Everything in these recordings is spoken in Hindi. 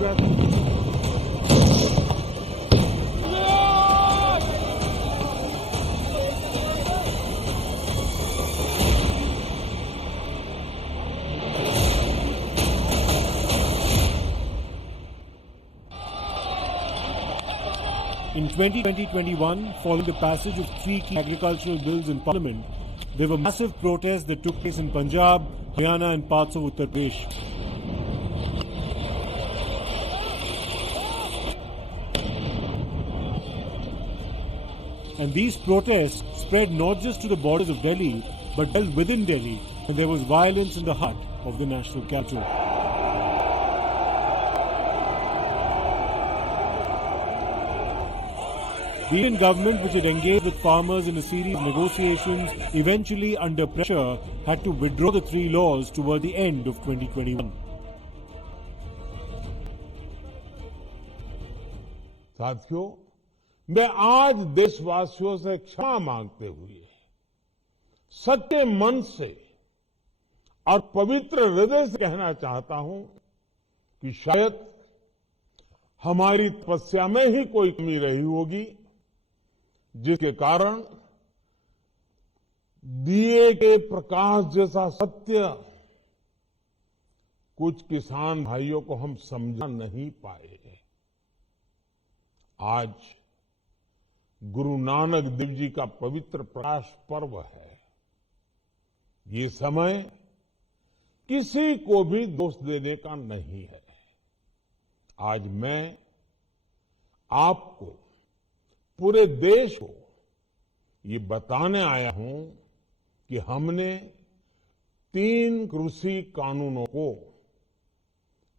In 2020-21, following the passage of 3 key agricultural bills in Parliament, there were massive protests that took place in Punjab, Haryana and parts of Uttar Pradesh. And these protests spread not just to the borders of Delhi, but well within Delhi, and there was violence in the heart of the national capital. The Indian government, which had engaged with farmers in a series of negotiations, eventually under pressure, had to withdraw the 3 laws toward the end of 2021. साथियों, मैं आज देशवासियों से क्षमा मांगते हुए सच्चे मन से और पवित्र हृदय से कहना चाहता हूं कि शायद हमारी तपस्या में ही कोई कमी रही होगी, जिसके कारण दिए के प्रकाश जैसा सत्य कुछ किसान भाइयों को हम समझा नहीं पाए। आज गुरु नानक देव जी का पवित्र प्रकाश पर्व है। ये समय किसी को भी दोष देने का नहीं है। आज मैं आपको, पूरे देश को ये बताने आया हूं कि हमने 3 कृषि कानूनों को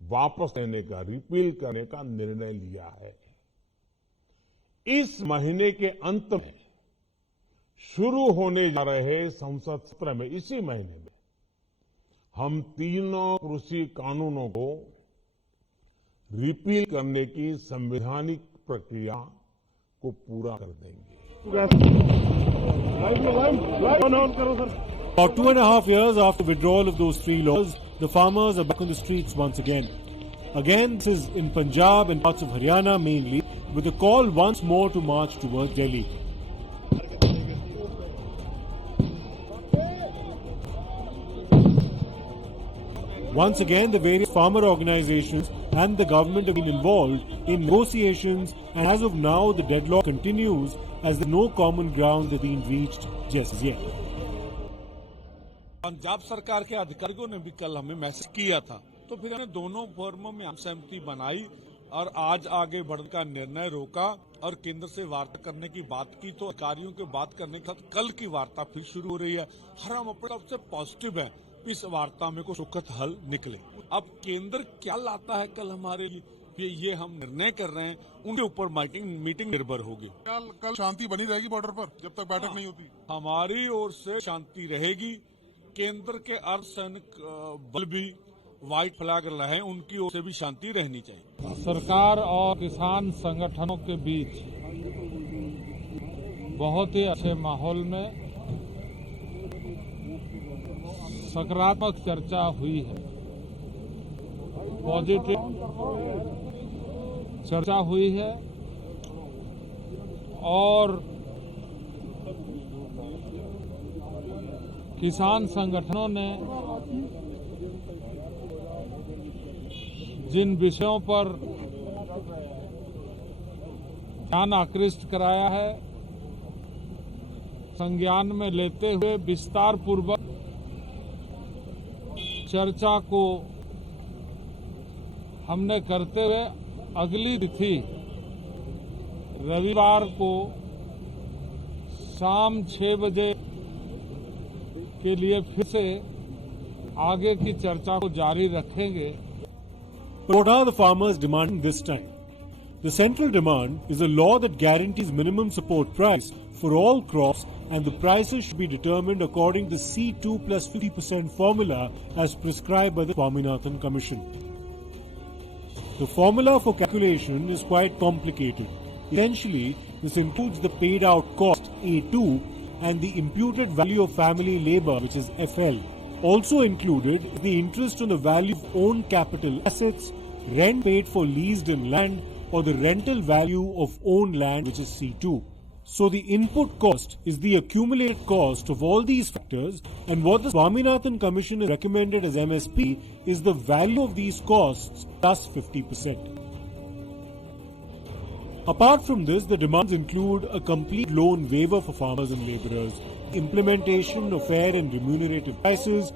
वापस लेने का, रिपील करने का निर्णय लिया है। इस महीने के अंत में शुरू होने जा रहे संसद सत्र में, इसी महीने में हम तीनों कृषि कानूनों को रिपील करने की संवैधानिक प्रक्रिया को पूरा कर देंगे। About 2.5 years after withdrawal of those 3 laws, the farmers are back on the streets once again. Again, this is in Punjab and parts of Haryana mainly, with a call once more to march towards Delhi. Once again, the various farmer organizations and the government have been involved in negotiations, and as of now, the deadlock continues as there is no common ground that has been reached just as yet. Punjab सरकार के अधिकारियों ने भी कल हमें मैसेज किया था, तो फिर हमने दोनों फोरमों में सहमति बनाई और आज आगे बढ़ने का निर्णय रोका और केंद्र से वार्ता करने की बात की। तो अधिकारियों के बात करने के बाद कल की वार्ता फिर शुरू हो रही है और हम अपने तरफ से पॉजिटिव है इस वार्ता में को सुखद हल निकले। अब केंद्र क्या लाता है कल हमारे लिए, ये हम निर्णय कर रहे हैं, उनके ऊपर मीटिंग निर्भर होगी। कल शांति बनी रहेगी बॉर्डर पर जब तक बैठक नहीं होती? हमारी ओर से शांति रहेगी। केंद्र के अर्धसैनिक बल भी व्हाइट फ्लैग रहे, उनकी ओर से भी शांति रहनी चाहिए। सरकार और किसान संगठनों के बीच बहुत ही अच्छे माहौल में सकारात्मक चर्चा हुई है, पॉजिटिव चर्चा हुई है और किसान संगठनों ने जिन विषयों पर ध्यान आकृष्ट कराया है, संज्ञान में लेते हुए विस्तार पूर्वक चर्चा को हमने करते हुए अगली तिथि रविवार को शाम 6 बजे के लिए फिर से आगे की चर्चा को जारी रखेंगे। What are the farmers demanding this time? The central demand is a law that guarantees minimum support price for all crops, and the prices should be determined according to the C2 plus 50% formula as prescribed by the Swaminathan Commission. The formula for calculation is quite complicated. Essentially, this includes the paid out cost A2 and the imputed value of family labour, which is FL. Also included is the interest on the value of own capital assets, rent paid for leased in land, or the rental value of owned land, which is C2. So the input cost is the accumulated cost of all these factors, and what the Swaminathan Commission has recommended as MSP is the value of these costs plus 50%. Apart from this, the demands include a complete loan waiver for farmers and labourers, implementation of fair and remunerative prices,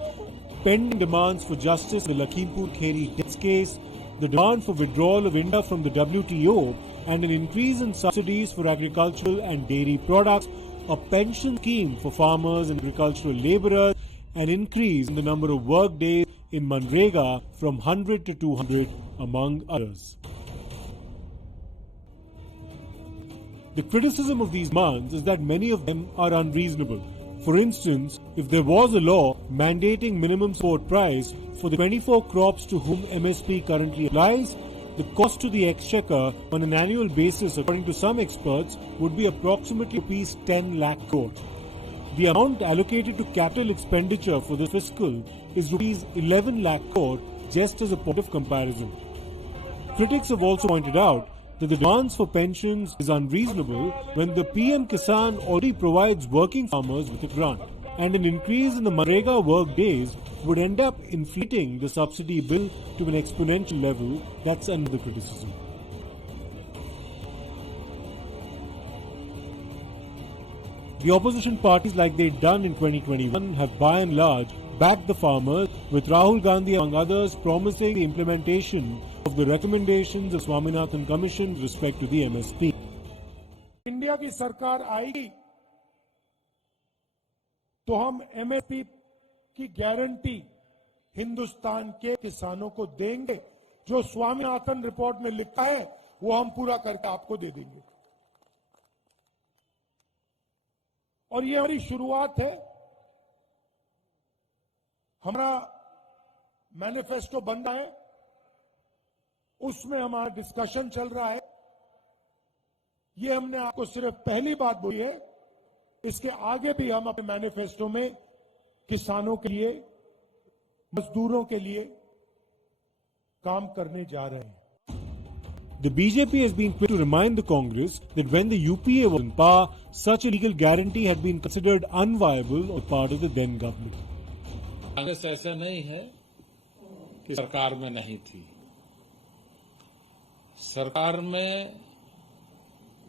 pending demands for justice in the Lakhimpur Kheri deaths case, the demand for withdrawal of India from the WTO, and an increase in subsidies for agricultural and dairy products, a pension scheme for farmers and agricultural labourers, an increase in the number of work days in Manrega from 100 to 200, among others. The criticism of these demands is that many of them are unreasonable. For instance, if there was a law mandating minimum support price for the 24 crops to whom MSP currently applies, the cost to the exchequer on an annual basis, according to some experts, would be approximately rupees 10 lakh crore. The amount allocated to capital expenditure for the fiscal is rupees 11 lakh crore, just as a point of comparison. Critics have also pointed out that the demands for pensions is unreasonable when the PM Kisan already provides working farmers with a grant, and an increase in the Manrega work days would end up inflating the subsidy bill to an exponential level. That's another criticism. The opposition parties, like they'd done in 2021, have by and large backed the farmers, with Rahul Gandhi among others promising the implementation of the recommendations of Swaminathan Commission with respect to the MSP. India की सरकार आएगी तो हम एमएसपी की गारंटी हिंदुस्तान के किसानों को देंगे। जो स्वामीनाथन रिपोर्ट में लिखा है वो हम पूरा करके आपको दे देंगे। और ये हमारी शुरुआत है। हमारा मैनिफेस्टो बन रहा है, उसमें हमारा डिस्कशन चल रहा है। ये हमने आपको सिर्फ पहली बात बोली है, इसके आगे भी हम अपने मैनिफेस्टो में किसानों के लिए, मजदूरों के लिए काम करने जा रहे हैं। The BJP has been quick to remind the Congress that when the UPA was in power, such a legal guarantee had been considered unviable on the part of the then government. Congress ऐसा नहीं है कि सरकार में नहीं थी। सरकार में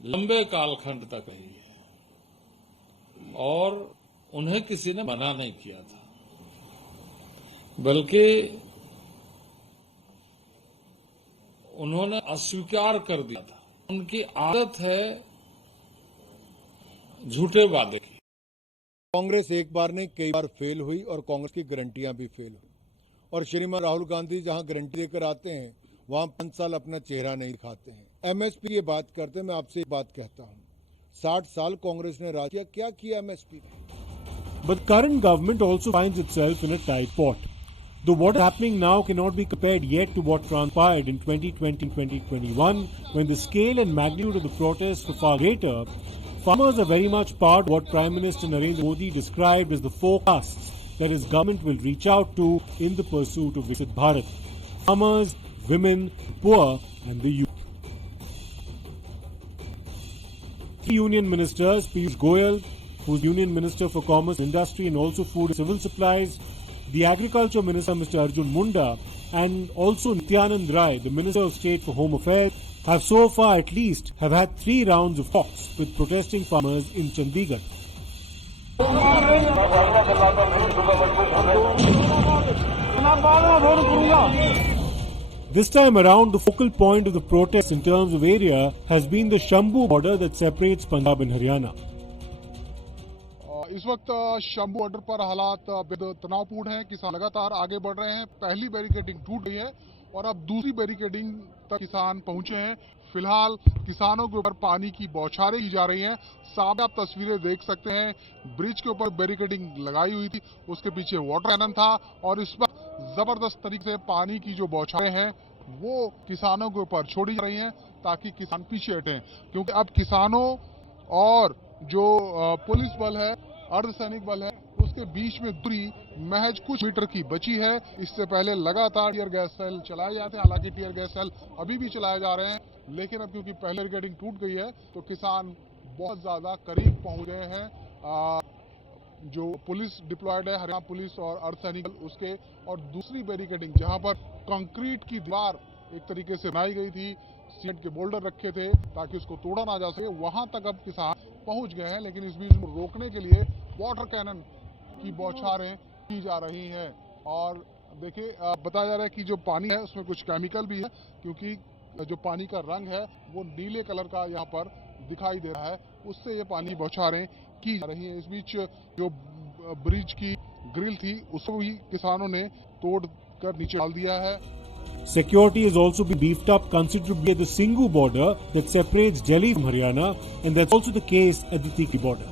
लंबे कालखंड तक रही है और उन्हें किसी ने मना नहीं किया था, बल्कि उन्होंने अस्वीकार कर दिया था। उनकी आदत है झूठे वादे की। कांग्रेस एक बार नहीं कई बार फेल हुई और कांग्रेस की गारंटियां भी फेल हुई। और श्रीमान राहुल गांधी जहां गारंटी देकर आते हैं वहां 5 साल अपना चेहरा नहीं दिखाते हैं। एमएसपी की बात करते हैं, मैं आपसे एक बात कहता हूं, 60 साल कांग्रेस ने राज किया, क्या किया एमएसपी ने? But current government also finds itself in a tight spot. Though what is happening now cannot be compared yet to what transpired in 2020 and 2021, when the scale and magnitude of the protests were far greater, farmers are very much part of what Prime Minister Narendra Modi described as the 4 castes that his government will reach out to in the pursuit of Viksit Bharat: farmers, women, poor, and the youth. Three Union Ministers, Piyush Goyal, who is Union Minister for Commerce and Industry and also Food and Civil Supplies, the Agriculture Minister Mr. Arjun Munda, and also Nityanand Rai, the Minister of State for Home Affairs, have so far at least have had 3 rounds of talks with protesting farmers in Chandigarh. This time around, the focal point of the protests in terms of area has been the Shambhu border that separates Punjab and Haryana. इस वक्त शंभू बॉर्डर पर हालात बेहद तनावपूर्ण हैं। किसान लगातार आगे बढ़ रहे हैं। पहली बैरिकेडिंग टूट गई है और अब दूसरी बैरिकेडिंग तक किसान पहुंचे हैं। फिलहाल किसानों के ऊपर पानी की बौछारें की जा रही हैं। सामने आप तस्वीरें देख सकते हैं, ब्रिज के ऊपर बैरिकेडिंग लगाई हुई थी, उसके पीछे वाटर कैनन था और इस वक्त जबरदस्त तरीके से पानी की जो बौछारें हैं वो किसानों के ऊपर छोड़ी जा रही हैं ताकि किसान पीछे हटें, क्योंकि अब किसानों और जो पुलिस बल है, अर्धसैनिक बल है, उसके के बीच में दूरी महज कुछ मीटर की बची है। इससे पहले लगातार टीयर गैस सेल चलाए जाते हैं, हालांकि टीयर गैस सेल अभी भी चलाए जा रहे हैं, लेकिन अब क्योंकि पहले बैरिकेडिंग टूट गई है तो किसान बहुत ज्यादा करीब पहुंच गए हैं। जो पुलिस डिप्लॉयड है, हरियाणा पुलिस और अर्धसैनिक उसके, और दूसरी बैरिकेडिंग जहां पर कंक्रीट की दीवार एक तरीके से बनाई गई थी, सीमेंट के बोल्डर रखे थे ताकि उसको तोड़ा ना जा सके, वहां तक अब किसान पहुंच गए हैं। लेकिन इस बीच में रोकने के लिए वाटर कैनन की बौछारें की जा रही हैं। और देखिए बताया जा रहा है कि जो पानी है उसमें कुछ केमिकल भी है, क्योंकि जो पानी का रंग है वो नीले कलर का यहाँ पर दिखाई दे रहा है, उससे ये पानी बौछारें की जा रही हैं। इस बीच जो ब्रिज की ग्रिल थी उसको भी किसानों ने तोड़ कर नीचे डाल दिया है। Security has also been beefed up considerably at the Singhu border that separates Delhi from Haryana, and that's also the case at the Tikri border.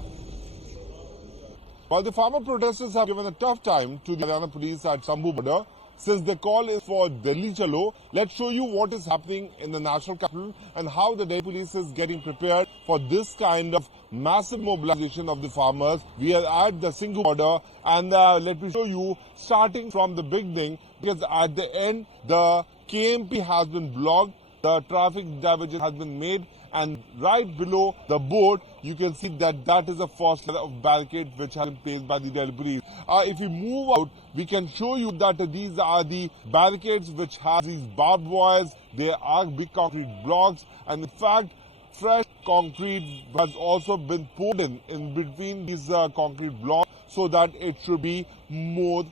While the farmer protesters have given a tough time to the Haryana police at Sambhu border, since the call is for Delhi Chalo, let's show you what is happening in the national capital and how the Delhi police is getting prepared for this kind of massive mobilization of the farmers. We are at the Singhu border, and let me show you starting from the beginning, because at the end the KMP has been blocked, the traffic diversion has been made, and right below the board you can see that is a first layer of barricade which has been placed by the Delhi police. If we move out, we can show you that these are the barricades which have these barbed wires. There are big concrete blocks, and in fact fresh concrete has also been poured in between these concrete blocks so that it should be more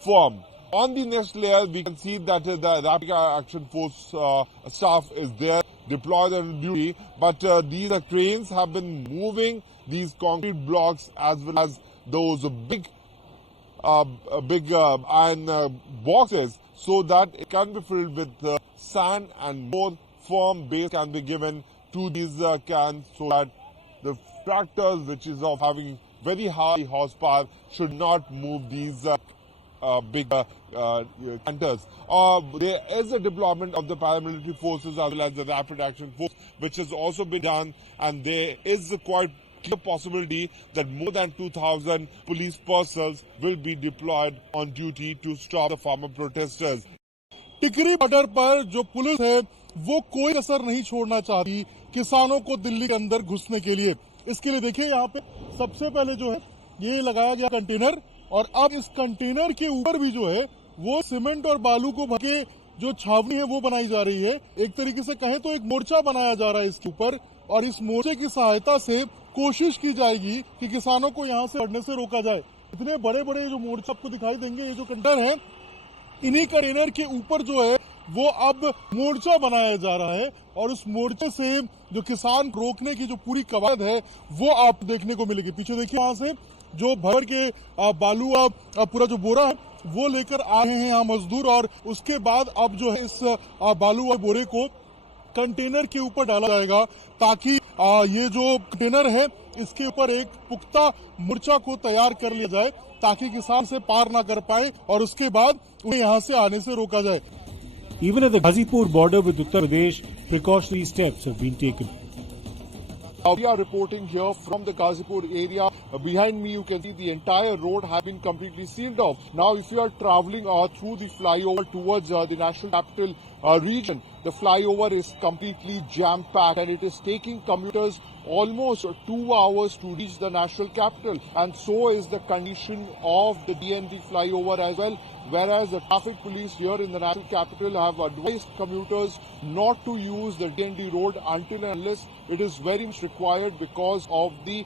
firm. On the next layer, we can see that the Rapid Action Force staff is there, deployed on duty, but these cranes have been moving these concrete blocks as well as those big iron boxes so that it can be filled with sand and more firm base can be given to these cans so that the tractors, which is of having very high horsepower, should not move these big canters. There is a deployment of the paramilitary forces as well as the rapid action force, which has also been done, and there is a quite clear possibility that more than 2,000 police personnel will be deployed on duty to stop the farmer protesters. Tikri border पर जो पुलिस है वो कोई असर नहीं छोड़ना चाहती किसानों को दिल्ली के अंदर घुसने के लिए। इसके लिए देखिए यहाँ पे सबसे पहले जो है ये लगाया गया कंटेनर, और अब इस कंटेनर के ऊपर भी जो है वो सीमेंट और बालू को भर के जो छावनी है वो बनाई जा रही है। एक तरीके से कहें तो एक मोर्चा बनाया जा रहा है इसके ऊपर, और इस मोर्चे की सहायता से कोशिश की जाएगी कि किसानों को यहाँ से बढ़ने से रोका जाए। इतने बड़े बड़े जो मोर्चा आपको दिखाई देंगे, ये जो कंटेनर है, इन्हीं कंटेनर के ऊपर जो है वो अब मोर्चा बनाया जा रहा है, और उस मोर्चे से जो किसान रोकने की जो पूरी कवायद है वो आप देखने को मिलेगी। पीछे देखिए वहां से जो भर के बालू पूरा जो बोरा है वो लेकर आ रहे हैं यहाँ मजदूर, और उसके बाद अब जो है इस बालू और बोरे को कंटेनर के ऊपर डाला जाएगा ताकि ये जो कंटेनर है इसके ऊपर एक पुख्ता मोर्चा को तैयार कर लिया जाए ताकि किसान से पार ना कर पाए और उसके बाद उन्हें यहाँ से आने से रोका जाए। Even at the Ghazipur border with Uttar Pradesh, precautionary steps have been taken. We are reporting here from the Ghazipur area. Behind me you can see the entire road has been completely sealed off. Now if you are travelling through the flyover towards the national capital region, the flyover is completely jam-packed and it is taking commuters almost 2 hours to reach the national capital, and so is the condition of the DND flyover as well, whereas the traffic police here in the national capital have advised commuters not to use the DND road until and unless it is very much required because of the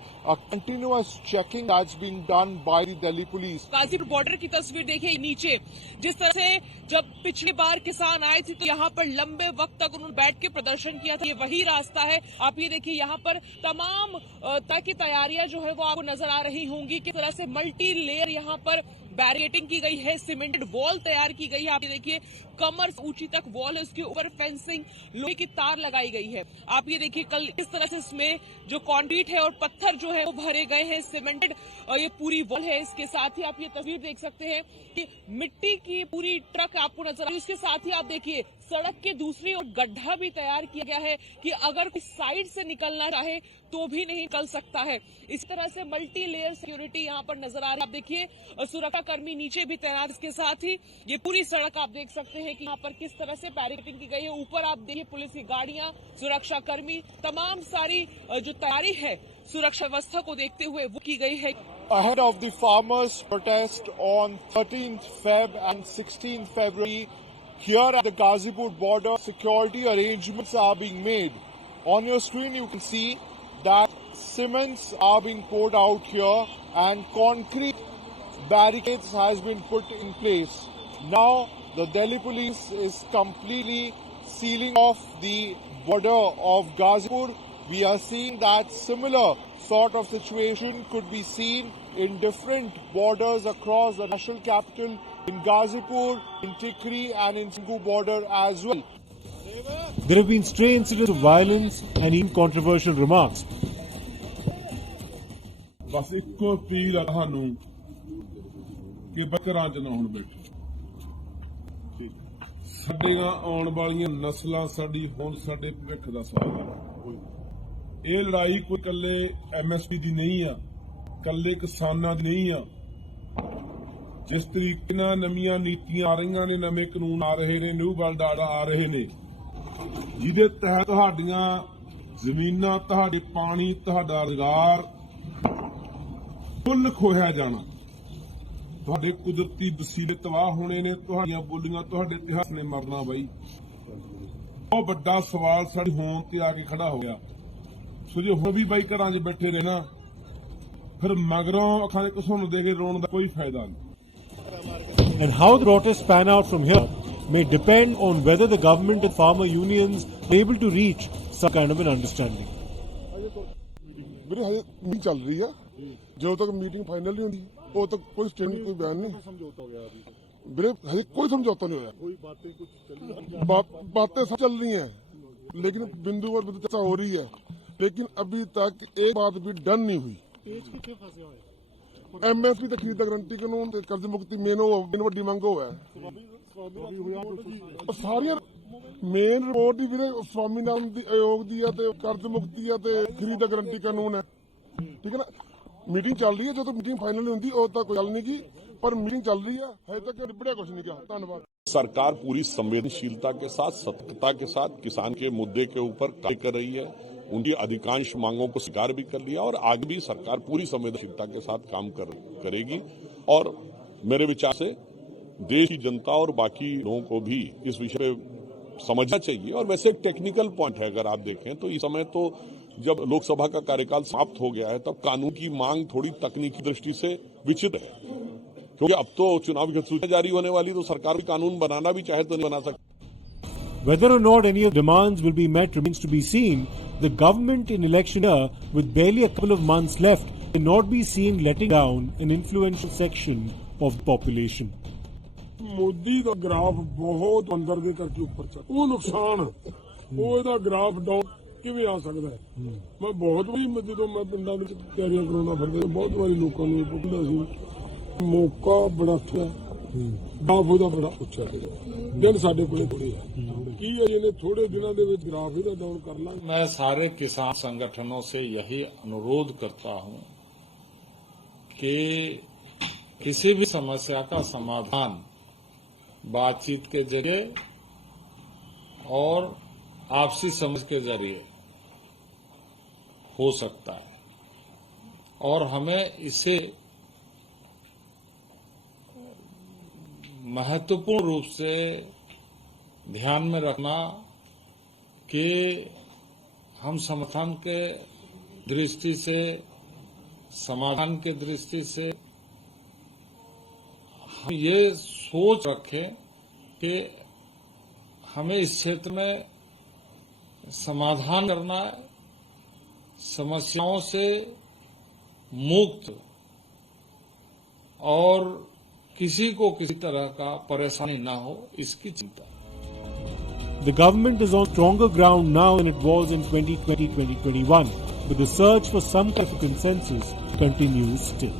continuous checking that's being done by the Delhi police. Ghazipur border की तस्वीर देखिए नीचे, जिस तरह से जब पिछली बार किसान आए थे तो यहाँ पर लंबे वक्त तक उन्होंने बैठ के प्रदर्शन किया था, ये वही रास्ता है। आप ये देखिए यहाँ पर तमाम तरह की तैयारियां जो है वो आपको नजर आ रही होंगी, किस तरह से मल्टी लेयर यहाँ पर बैरिकेडिंग की गई है, सीमेंटेड वॉल तैयार की गई है। आप ये देखिए कमर ऊंची तक वॉल है, उसके ऊपर फेंसिंग लोहे की तार लगाई गई है। आप ये देखिए कल इस तरह से इसमें जो कंक्रीट है और पत्थर जो है वो भरे गए हैं, सीमेंटेड ये पूरी वॉल है। इसके साथ ही आप ये तस्वीर देख सकते हैं कि मिट्टी की पूरी ट्रक आपको नजर आ रही है। उसके साथ ही आप देखिए सड़क के दूसरी ओर गड्ढा भी तैयार किया गया है कि अगर कोई साइड से निकलना चाहे तो भी नहीं निकल सकता है। इस तरह से मल्टी लेयर सिक्योरिटी यहाँ पर नजर आ रही है। आप देखिए सुरक्षा कर्मी नीचे भी तैनात, इसके साथ ही ये पूरी सड़क आप देख सकते हैं कि यहाँ पर किस तरह से बैरिकेडिंग की गई है। ऊपर आप देखिए पुलिस की गाड़ियां, सुरक्षा कर्मी, तमाम सारी जो तैयारी है सुरक्षा व्यवस्था को देखते हुए वो की गई है। Ahead of the farmers' protest on 13th Feb and 16th February, here at the Gazipur border, security arrangements are being made. On your screen, you can see that cements are being poured out here and concrete barricades has been put in place. Now, the Delhi police is completely sealing off the border of Gazipur. We are seeing that similar sort of situation could be seen in different borders across the national capital, in Gazipur, in Tikri and in Singhu border as well. There have been stray incidents of violence and even controversial remarks. ਬਸ ਇੱਕੋ ਅਪੀਲ ਆ ਤੁਹਾਨੂੰ ਕਿ ਬੱਕਰਾਂ ਚ ਨਾ ਹੁਣ ਬੈਠੋ। ਸਾਡੀਆਂ ਆਉਣ ਵਾਲੀਆਂ ਨਸਲਾਂ ਸਾਡੀ ਹੁਣ ਸਾਡੇ ਭਵਿੱਖ ਦਾ ਸਵਾਲ ਹੈ। ਇਹ ਲੜਾਈ ਕੋਈ ਇਕੱਲੇ ਐਮਐਸਪੀ ਦੀ ਨਹੀਂ ਆ, ਇਕੱਲੇ ਕਿਸਾਨਾਂ ਦੀ ਨਹੀਂ ਆ। ਜਿਸ ਤਰੀਕੇ ਨਾਲ ਨਵੀਆਂ ਨੀਤੀਆਂ ਆ ਰਹੀਆਂ ਨੇ, ਨਵੇਂ ਕਾਨੂੰਨ ਆ ਰਹੇ ਨੇ, ਨਿਊ ਵਰਲਡ ਆਰਡਰ ਆ ਰਹੇ ਨੇ, ਜਿਹਦੇ ਤਹਿਤ ਤੁਹਾਡੀਆਂ ਜ਼ਮੀਨਾਂ, ਤੁਹਾਡੇ ਪਾਣੀ, ਤੁਹਾਡਾ ਰੁਜ਼ਗਾਰ ਕੁੱਲ ਖੋਹਿਆ ਜਾਣਾ, ਤੁਹਾਡੇ ਕੁਦਰਤੀ ਵਸੀਲੇ ਤਬਾਹ ਹੋਣੇ ਨੇ, ਤੁਹਾਡੀਆਂ ਬੋਲੀਆਂ, ਤੁਹਾਡੇ ਇਤਿਹਾਸ ਨੇ ਮਰਨਾ। ਬਾਈ ਬਹੁਤ ਵੱਡਾ ਸਵਾਲ ਸਾਡੀ ਹੋਂਦ ਤੇ ਆ ਕੇ ਖੜਾ ਹੋ ਗਿਆ। ਸੋ ਜੇ ਹੁਣ ਵੀ ਬਾਈ ਘਰਾਂ 'ਚ ਬੈਠੇ ਰਹਿਣਾ, ਫਿਰ ਮਗਰੋਂ ਅੱਖਾਂ ਦੇ ਘਸੁੰਨ ਦੇ ਕੇ ਰੋਣ ਦਾ ਕੋਈ ਫਾਇਦਾ ਨਹੀਂ। And how the protests pan out from here may depend on whether the government and farmer unions are able to reach some kind of an understanding. ਵੀਰੇ ਹਜੇ ਮੀਟਿੰਗ ਚੱਲ ਰਹੀ ਆ, ਜਦੋਂ ਤੱਕ ਮੀਟਿੰਗ ਫਾਈਨਲ ਨਹੀਂ ਹੁੰਦੀ ਉਦੋਂ ਤੱਕ ਕੋਈ ਸਟੇਟਮੈਂਟ, ਕੋਈ ਬਿਆਨ ਨਹੀਂ। ਸਮਝੌਤਾ ਹੋ ਗਿਆ ਵੀਰੇ, ਹਜੇ ਕੋਈ ਸਮਝੌਤਾ ਨਹੀਂ ਹੋਇਆ। ਕੋਈ ਬਾतें कुछ चल बातें सब चल रही हैं, लेकिन बिंदु पर बिंदु चर्चा हो रही है, लेकिन अभी तक एक बात भी डन नहीं हुई। एमएसपी ਤੇ ਖਰੀਦ ਗਰੰਟੀ ਕਾਨੂੰਨ ਤੇ ਕਰਜ਼ ਮੁਕਤੀ ਮੇਨ ਵੱਡੀ ਮੰਗ ਹੋਇਆ। ਸਾਰੀਆਂ ਮੇਨ ਰਿਪੋਰਟ ਹੀ ਵੀਰੇ ਸਵਾਮੀਨਾਥਨ ਦੀ ਆਯੋਗ ਦੀ ਆ ਤੇ ਕਰਜ਼ ਮੁਕਤੀ ਆ ਤੇ ਖਰੀਦ ਗਰੰਟੀ ਕਾਨੂੰਨ ਹੈ। ਠੀਕ ਹੈ ਨਾ, ਮੀਟਿੰਗ ਚੱਲ ਰਹੀ ਹੈ, ਜਦੋਂ ਮੀਟਿੰਗ ਫਾਈਨਲ ਨਹੀਂ ਹੁੰਦੀ ਉਦੋਂ तक कोई ਗੱਲ नहीं की, पर मीटिंग चल रही है, हजे तक निपटा कुछ नहीं किया। धन्यवाद। सरकार पूरी संवेदनशीलता के साथ, सतर्कता के साथ किसान के मुद्दे के ऊपर कार्य कर रही है। उनकी अधिकांश मांगों को स्वीकार भी कर लिया और आगे भी सरकार पूरी संवेदनशीलता के साथ काम करेगी। और मेरे विचार से देश की जनता और बाकी लोगों को भी इस विषय पे समझना चाहिए। और वैसे एक टेक्निकल पॉइंट है, अगर आप देखें तो इस समय तो जब लोकसभा का कार्यकाल समाप्त हो गया है, तब कानून की मांग थोड़ी तकनीकी दृष्टि से विचित्र है, क्योंकि अब तो चुनाव की अधिसूचना जारी होने वाली, तो सरकार भी कानून बनाना भी चाहे तो नहीं बना सकती। Whether or not any of the demands will be met remains to be seen. The government in election year, with barely a couple of months left, cannot be seen letting down an influential section of the population. Modi the graph ਬਹੁਤ ਅੰਦਰ ਦੇ ਕਰਕੇ ਉੱਪਰ ਚੱਲ, ਉਹ ਨੁਕਸਾਨ, ਉਹ ਇਹਦਾ ਗ੍ਰਾਫ ਡਾਊਨ ਕਿਵੇਂ ਆ ਸਕਦਾ ਹੈ। ਮੈਂ ਬਹੁਤ ਵਾਰੀ ਜਦੋਂ ਮੈਂ ਪਿੰਡਾਂ ਵਿੱਚ ਤਿਆਰੀਆਂ ਕਰਾਉਣਾ ਫਿਰਦਾ, ਬਹੁਤ ਵਾਰੀ ਲੋਕਾਂ ਨੂੰ ਪੁੱਛਦਾ ਸੀ, ਮੌਕਾ ਬੜਾ ਥੋੜਾ, ਗ੍ਰਾਫ ਉਹਦਾ ਬੜਾ ਉੱਚਾ ਹੈ, ਦਿਨ ਸਾਡੇ ਕੋਲੇ ਥੋੜੇ ਹੈ, ਕੀ ਹੈ ਇਹਨੇ ਥੋੜੇ ਦਿਨਾਂ ਦੇ ਵਿੱਚ ਗ੍ਰਾਫ ਇਹਦਾ ਡਾਊਨ ਕਰ ਲਾਂਗੇ। मैं सारे किसान संगठनों से यही अनुरोध करता हूं कि किसी भी समस्या का समाधान बातचीत के जरिए और आपसी समझ के जरिए हो सकता है। और हमें इसे महत्वपूर्ण रूप से ध्यान में रखना कि हम समाधान के दृष्टि से, समाधान के दृष्टि से हम ये सोच रखें कि हमें इस क्षेत्र में समाधान करना है, समस्याओं से मुक्त और किसी को किसी तरह का परेशानी ना हो, इसकी चिंता। The government is on stronger ground now than it was in 2020-2021, but the search for some kind of a consensus continues still.